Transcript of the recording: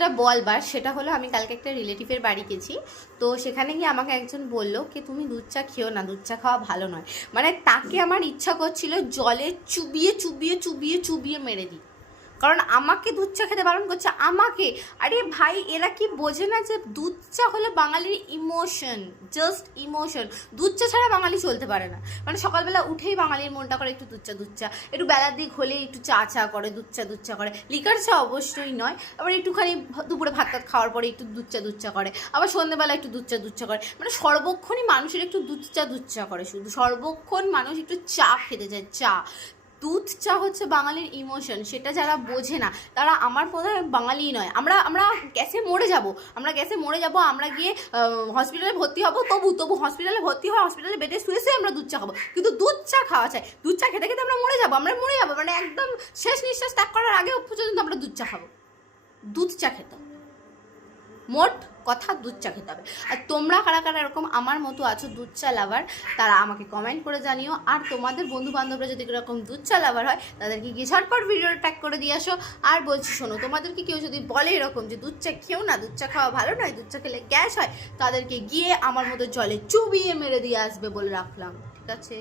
যেটা বলবার সেটা হলো, আমি কালকে একটা রিলেটিভের বাড়ি গেছি, তো সেখানে গিয়ে আমাকে একজন বললো কি তুমি দুধ চা খেও না, দুধ চা খাওয়া ভালো নয়। মানে তাকে আমার ইচ্ছা করছিল জলে চুবিয়ে চুবিয়ে চুবিয়ে চুবিয়ে মেরে দিই, কারণ আমাকে দুধ চা খেতে বারণ করছে আমাকে। আরে ভাই, এরা কি বোঝে না যে দুধ চা হলো বাঙালির ইমোশন, জাস্ট ইমোশন। দুধ চা ছাড়া বাঙালি চলতে পারে না। মানে সকালবেলা উঠেই বাঙালির মনটা করে একটু দুধ চা দুধ চা, একটু বেলার দিক হলে একটু চা চা করে, দুধ চা করে, লিকার চা অবশ্যই নয়। আবার একটুখানি দুপুরে ভাত টাত খাওয়ার পরে একটু দুধ চা করে, আবার সন্ধ্যেবেলা একটু দুধ চা করে। মানে সর্বক্ষণই মানুষের একটু দুধ চা করে, শুধু সর্বক্ষণ মানুষ একটু চা খেতে চায়, চা। দুধ চা হচ্ছে বাঙালির ইমোশন, সেটা যারা বোঝে না তারা আমার বোধহয় বাঙালি নয়। আমরা গ্যাসে মরে যাব, আমরা গিয়ে হসপিটালে ভর্তি হব, তবু হসপিটালে ভর্তি হয়, হসপিটালে বেডে শুয়ে আমরা দুধ চা খাবো, কিন্তু দুধ চা খাওয়া চাই। দুধ চা খেতে খেতে আমরা মরে যাবো, মানে একদম শেষ নিঃশ্বাস ত্যাগ করার আগে পর্যন্ত আমরা দুধ চা খাবো। দুধ চা খেতে হবে, মোট কথা দুধ চা খেতে হবে। আর তোমরা কারা কারা এরকম আমার মতো আছো দুধ চা লাভার, তারা আমাকে কমেন্ট করে জানিও। আর তোমাদের বন্ধু বান্ধবরা যদি এরকম দুধ চা লাভার হয়, তাদেরকে গিয়ে ঝটপট ভিডিওটা ট্যাগ করে দিয়ে আসো। আর বলছি শোনো, তোমাদেরকে কেউ যদি বলে এরকম যে দুধ চা খেও না, দুধ চা খাওয়া ভালো নয়, দুধ চা খেলে গ্যাস হয়, তাদেরকে গিয়ে আমার মতো জলে চুবিয়ে মেরে দিয়ে আসবে বলে রাখলাম, ঠিক আছে?